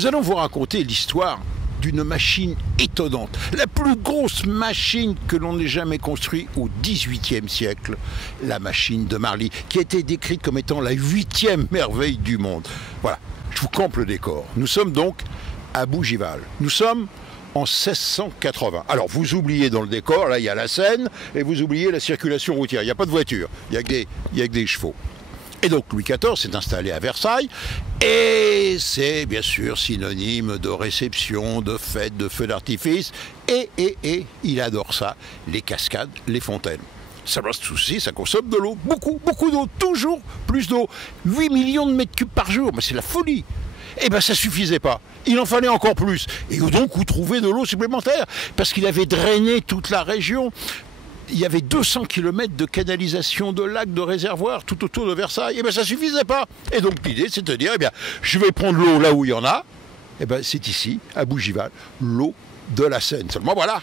Nous allons vous raconter l'histoire d'une machine étonnante, la plus grosse machine que l'on ait jamais construite au XVIIIe siècle, la machine de Marly, qui a été décrite comme étant la 8e merveille du monde. Voilà, je vous campe le décor. Nous sommes donc à Bougival. Nous sommes en 1680. Alors vous oubliez dans le décor, là il y a la Seine, et vous oubliez la circulation routière. Il n'y a pas de voiture, il y a que des chevaux. Et donc Louis XIV s'est installé à Versailles, et c'est bien sûr synonyme de réception, de fête, de feux d'artifice, et il adore ça, les cascades, les fontaines. Ça reste souci, ça consomme de l'eau, beaucoup d'eau, toujours plus d'eau. 8 millions de mètres cubes par jour, mais c'est la folie. Eh bien ça suffisait pas, il en fallait encore plus. Et donc où trouver de l'eau supplémentaire? Parce qu'il avait drainé toute la région. Il y avait 200 km de canalisation, de lacs, de réservoirs tout autour de Versailles. Eh bien, ça ne suffisait pas. Et donc, l'idée, c'est de dire, eh bien, je vais prendre l'eau là où il y en a. Eh bien, c'est ici, à Bougival, l'eau de la Seine. Seulement, voilà,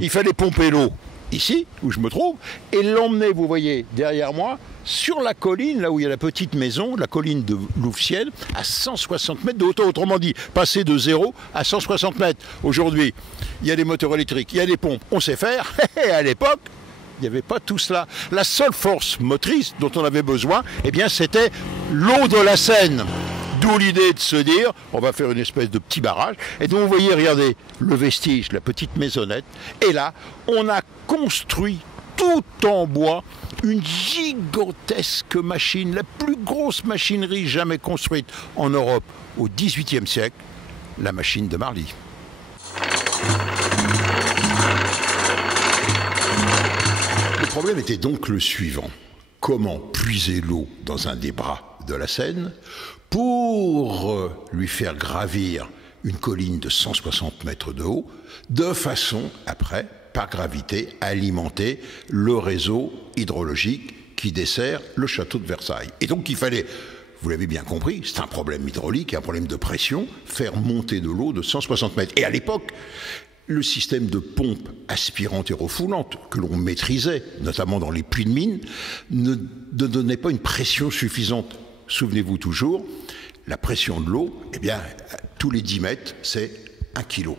il fallait pomper l'eau ici, où je me trouve, et l'emmener, vous voyez, derrière moi, sur la colline, là où il y a la petite maison, la colline de Louvciennes, à 160 mètres de hauteur. Autrement dit, passer de 0 à 160 mètres. Aujourd'hui, il y a des moteurs électriques, il y a des pompes, on sait faire. Et à l'époque, il n'y avait pas tout cela. La seule force motrice dont on avait besoin, eh bien, c'était l'eau de la Seine. D'où l'idée de se dire, on va faire une espèce de petit barrage. Et donc, vous voyez, regardez, le vestige, la petite maisonnette. Et là, on a construit tout en bois une gigantesque machine, la plus grosse machinerie jamais construite en Europe au XVIIIe siècle, la machine de Marly. Le problème était donc le suivant. Comment puiser l'eau dans un des bras de la Seine pour lui faire gravir une colline de 160 mètres de haut, de façon, après, par gravité, à alimenter le réseau hydrologique qui dessert le château de Versailles. Et donc il fallait, vous l'avez bien compris, c'est un problème hydraulique, un problème de pression, faire monter de l'eau de 160 mètres. Et à l'époque, le système de pompe aspirante et refoulante que l'on maîtrisait, notamment dans les puits de mine, ne donnait pas une pression suffisante. Souvenez-vous toujours, la pression de l'eau, eh bien, tous les 10 mètres, c'est 1 kg.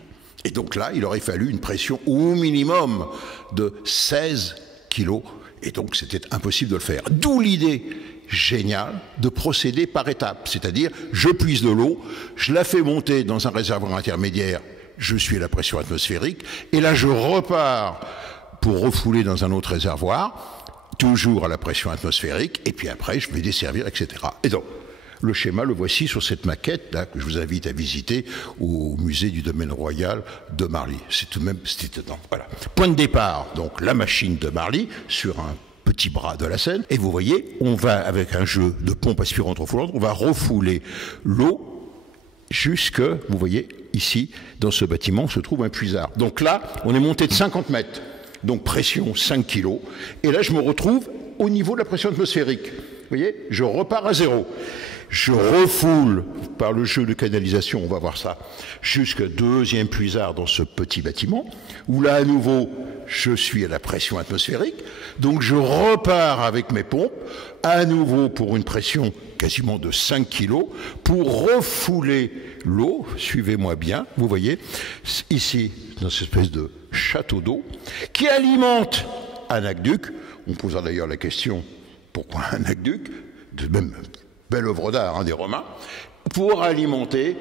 Et donc là, il aurait fallu une pression au minimum de 16 kg. Et donc, c'était impossible de le faire. D'où l'idée géniale de procéder par étapes. C'est-à-dire, je puise de l'eau, je la fais monter dans un réservoir intermédiaire, je suis à la pression atmosphérique, et là, je repars pour refouler dans un autre réservoir, toujours à la pression atmosphérique, et puis après, je vais desservir, etc. Et donc, le schéma, le voici sur cette maquette là, que je vous invite à visiter au musée du domaine royal de Marly. C'est tout de même, c'était étonnant. Voilà. Point de départ, donc la machine de Marly sur un petit bras de la Seine. Et vous voyez, on va, avec un jeu de pompe aspirante refoulante, on va refouler l'eau jusque, vous voyez, ici, dans ce bâtiment, se trouve un puisard. Donc là, on est monté de 50 mètres. Donc pression 5 kg. Et là, je me retrouve au niveau de la pression atmosphérique. Vous voyez, je repars à 0. Je refoule par le jeu de canalisation, on va voir ça, jusqu'au deuxième puisard dans ce petit bâtiment, où là, à nouveau, je suis à la pression atmosphérique. Donc, je repars avec mes pompes, à nouveau pour une pression quasiment de 5 kg, pour refouler l'eau, suivez-moi bien, vous voyez, ici, dans cette espèce de château d'eau, qui alimente un aqueduc. On posera d'ailleurs la question, pourquoi un aqueduc? De même, belle œuvre d'art hein, des Romains, pour alimenter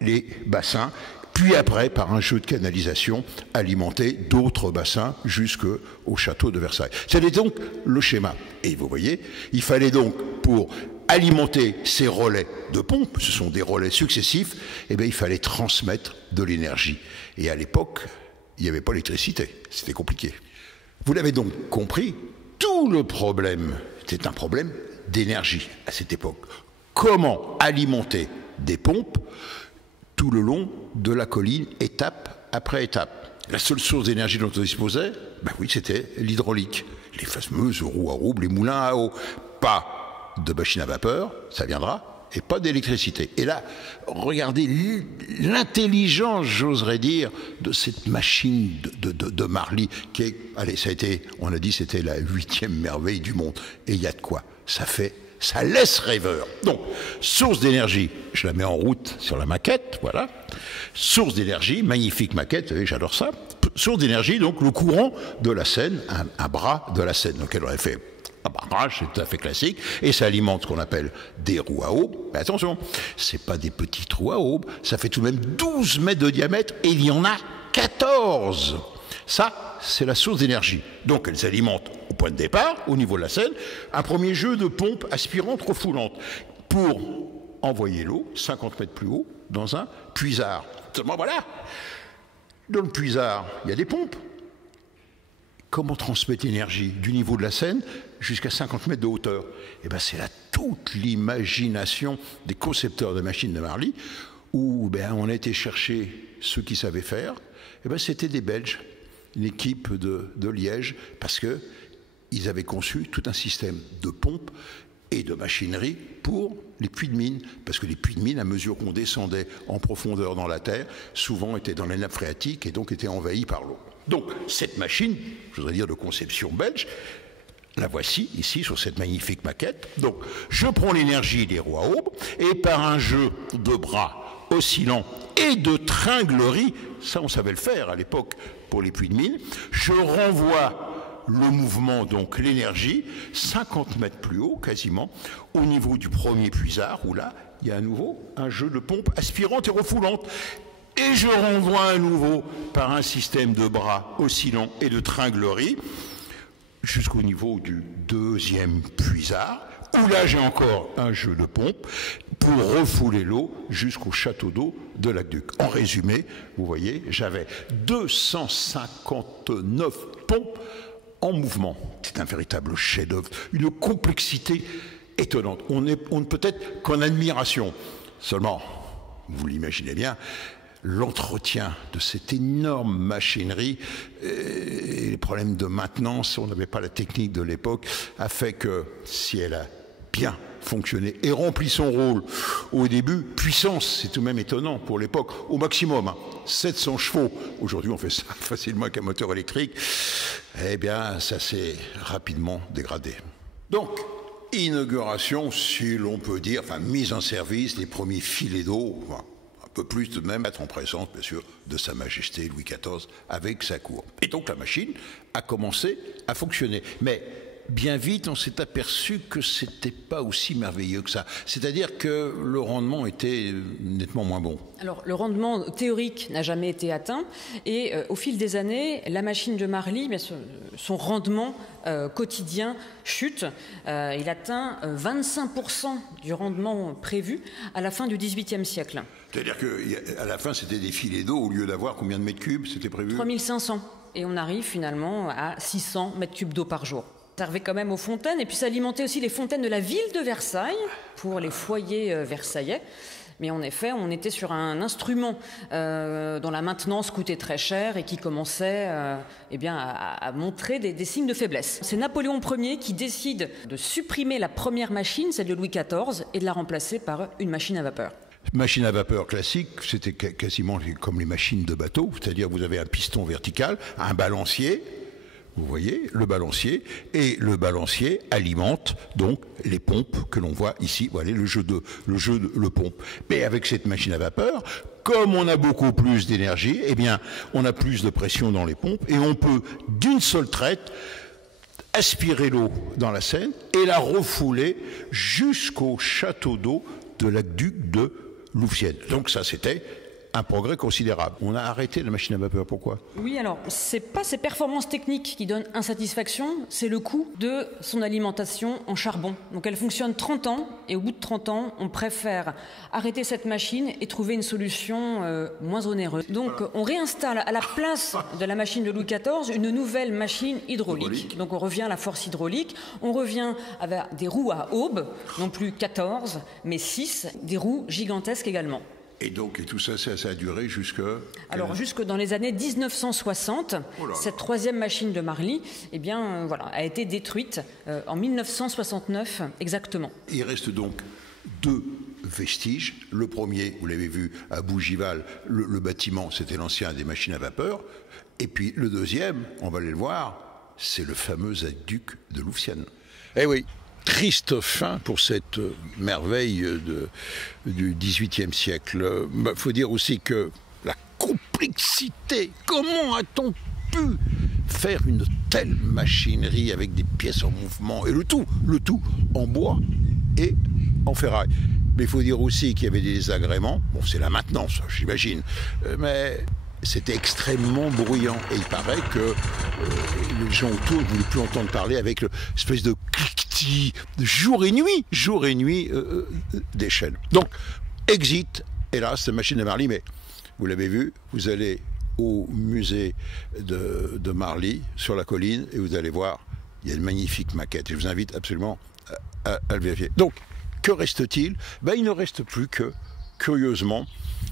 les bassins, puis après, par un jeu de canalisation, alimenter d'autres bassins jusqu'au château de Versailles. C'était donc le schéma. Et vous voyez, il fallait donc, pour alimenter ces relais de pompe, ce sont des relais successifs, eh bien, il fallait transmettre de l'énergie. Et à l'époque, il n'y avait pas l'électricité, c'était compliqué. Vous l'avez donc compris, tout le problème, c'est un problème d'énergie à cette époque. Comment alimenter des pompes tout le long de la colline, étape après étape? La seule source d'énergie dont on disposait, ben oui, c'était l'hydraulique. Les fameuses roues à roubles, les moulins à eau. Pas de machine à vapeur, ça viendra, et pas d'électricité. Et là, regardez l'intelligence, j'oserais dire, de cette machine de Marly, qui est, allez, ça a été, on a dit, c'était la 8e merveille du monde. Et il y a de quoi. Ça fait Ça laisse rêveur. Donc, source d'énergie, je la mets en route sur la maquette, voilà. Source d'énergie, magnifique maquette, vous voyez, j'adore ça. Source d'énergie, donc le courant de la Seine, un bras de la Seine. Donc elle aurait fait un barrage, c'est tout à fait classique, et ça alimente ce qu'on appelle des roues à aubes. Mais attention, c'est pas des petites roues à aubes, ça fait tout de même 12 mètres de diamètre, et il y en a 14. Ça, c'est la source d'énergie. Donc elles alimentent au point de départ, au niveau de la Seine, un premier jeu de pompes aspirantes refoulantes pour envoyer l'eau 50 mètres plus haut dans un puisard. Seulement voilà, dans le puisard, il y a des pompes. Comment transmettre l'énergie du niveau de la Seine jusqu'à 50 mètres de hauteur? Eh bien, c'est là toute l'imagination des concepteurs de machines de Marly, où on a été chercher ceux qui savaient faire. Eh bien, c'était des Belges, une équipe de Liège, parce qu'ils avaient conçu tout un système de pompes et de machinerie pour les puits de mine. Parce que les puits de mine, à mesure qu'on descendait en profondeur dans la terre, souvent étaient dans les nappes phréatiques et donc étaient envahis par l'eau. Donc, cette machine, je voudrais dire de conception belge, la voici ici sur cette magnifique maquette. Donc, je prends l'énergie des roues à aubes et par un jeu de bras oscillants et de tringlerie, ça on savait le faire à l'époque pour les puits de mine, je renvoie le mouvement, donc l'énergie, 50 mètres plus haut quasiment, au niveau du premier puisard, où là, il y a à nouveau un jeu de pompes aspirantes et refoulantes. Et je renvoie à nouveau par un système de bras oscillants et de tringlerie jusqu'au niveau du deuxième puisard, où là j'ai encore un jeu de pompes pour refouler l'eau jusqu'au château d'eau de Lac-Duc. En résumé, vous voyez, j'avais 259 pompes en mouvement. C'est un véritable chef-d'œuvre, une complexité étonnante. On ne peut être qu'en admiration. Seulement, vous l'imaginez bien, l'entretien de cette énorme machinerie et les problèmes de maintenance, on n'avait pas la technique de l'époque, a fait que si elle a bien fonctionné et rempli son rôle au début, puissance, c'est tout de même étonnant pour l'époque, au maximum, 700 chevaux. Aujourd'hui, on fait ça facilement avec un moteur électrique. Eh bien, ça s'est rapidement dégradé. Donc, inauguration, si l'on peut dire, enfin, mise en service des premiers filets d'eau, enfin, un peu plus de même, être en présence, bien sûr, de Sa Majesté Louis XIV avec sa cour. Et donc, la machine a commencé à fonctionner. Mais bien vite, on s'est aperçu que c'était pas aussi merveilleux que ça. C'est-à-dire que le rendement était nettement moins bon. Alors, le rendement théorique n'a jamais été atteint. Et au fil des années, la machine de Marly, son rendement quotidien chute. Il atteint 25% du rendement prévu à la fin du XVIIIe siècle. C'est-à-dire qu'à la fin, c'était des filets d'eau, au lieu d'avoir combien de mètres cubes, c'était prévu? 3500. Et on arrive finalement à 600 mètres cubes d'eau par jour. Ça servait quand même aux fontaines, et puis ça alimentait aussi les fontaines de la ville de Versailles, pour les foyers versaillais. Mais en effet, on était sur un instrument dont la maintenance coûtait très cher et qui commençait à montrer des signes de faiblesse. C'est Napoléon Ier qui décide de supprimer la première machine, celle de Louis XIV, et de la remplacer par une machine à vapeur. Machine à vapeur classique, c'était quasiment comme les machines de bateau, c'est-à-dire vous avez un piston vertical, un balancier, vous voyez, le balancier, et le balancier alimente donc les pompes que l'on voit ici, voilà le pompe. Mais avec cette machine à vapeur, comme on a beaucoup plus d'énergie, eh bien, on a plus de pression dans les pompes et on peut d'une seule traite aspirer l'eau dans la Seine et la refouler jusqu'au château d'eau de Lac-Duc de Louvciennes. Donc ça, c'était un progrès considérable. On a arrêté la machine à vapeur, pourquoi? Oui, alors, c'est pas ses performances techniques qui donnent insatisfaction, c'est le coût de son alimentation en charbon. Donc elle fonctionne 30 ans, et au bout de 30 ans, on préfère arrêter cette machine et trouver une solution moins onéreuse. Donc on réinstalle à la place de la machine de Louis XIV une nouvelle machine hydraulique. Donc on revient à la force hydraulique, on revient avec des roues à aubes, non plus 14, mais 6, des roues gigantesques également. Et donc, et tout ça, ça a duré jusque... Alors, jusque dans les années 1960, cette troisième machine de Marly, a été détruite en 1969 exactement. Il reste donc deux vestiges. Le premier, vous l'avez vu, à Bougival, le bâtiment, c'était l'ancien des machines à vapeur. Et puis le deuxième, on va aller le voir, c'est le fameux aqueduc de Louvciennes. Eh oui. triste fin pour cette merveille du XVIIIe siècle. Il faut dire aussi que la complexité, comment a-t-on pu faire une telle machinerie avec des pièces en mouvement, et le tout en bois et en ferraille. Mais il faut dire aussi qu'il y avait des désagréments, bon c'est la maintenance j'imagine, mais c'était extrêmement bruyant, et il paraît que les gens autour ne voulaient plus entendre parler avec l'espèce de cliquetis de jour et nuit des chaînes. Donc, exit, hélas, cette machine de Marly, mais vous l'avez vu, vous allez au musée de Marly, sur la colline, et vous allez voir, il y a une magnifique maquette, et je vous invite absolument à le vérifier. Donc, que reste-t-il? Il ne reste plus que, curieusement,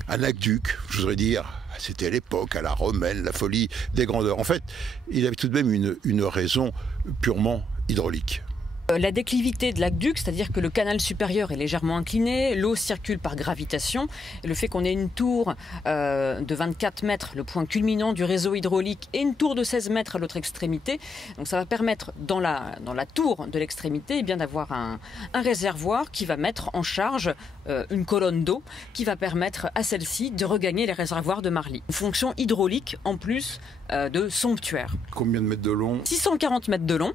un aqueduc, je voudrais dire, c'était à l'époque, à la romaine, la folie des grandeurs. En fait, il avait tout de même une raison purement hydraulique. La déclivité de l'aqueduc, c'est-à-dire que le canal supérieur est légèrement incliné, l'eau circule par gravitation, et le fait qu'on ait une tour de 24 mètres, le point culminant du réseau hydraulique, et une tour de 16 mètres à l'autre extrémité, donc ça va permettre dans la tour de l'extrémité d'avoir un réservoir qui va mettre en charge une colonne d'eau qui va permettre à celle-ci de regagner les réservoirs de Marly. Une fonction hydraulique en plus de somptuaire. Combien de mètres de long? 640 mètres de long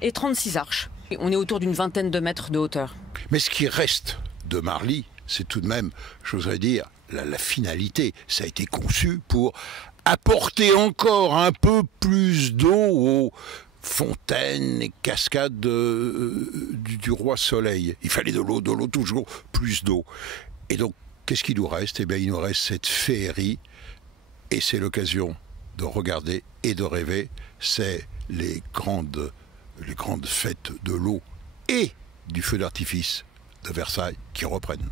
et 36 arches. On est autour d'une vingtaine de mètres de hauteur. Mais ce qui reste de Marly, c'est tout de même, j'oserais dire, la finalité. Ça a été conçu pour apporter encore un peu plus d'eau aux fontaines et cascades du roi Soleil. Il fallait de l'eau, toujours plus d'eau. Et donc, qu'est-ce qu'il nous reste? Eh bien, il nous reste cette féerie, et c'est l'occasion de regarder et de rêver. C'est les grandes fêtes de l'eau et du feu d'artifice de Versailles qui reprennent.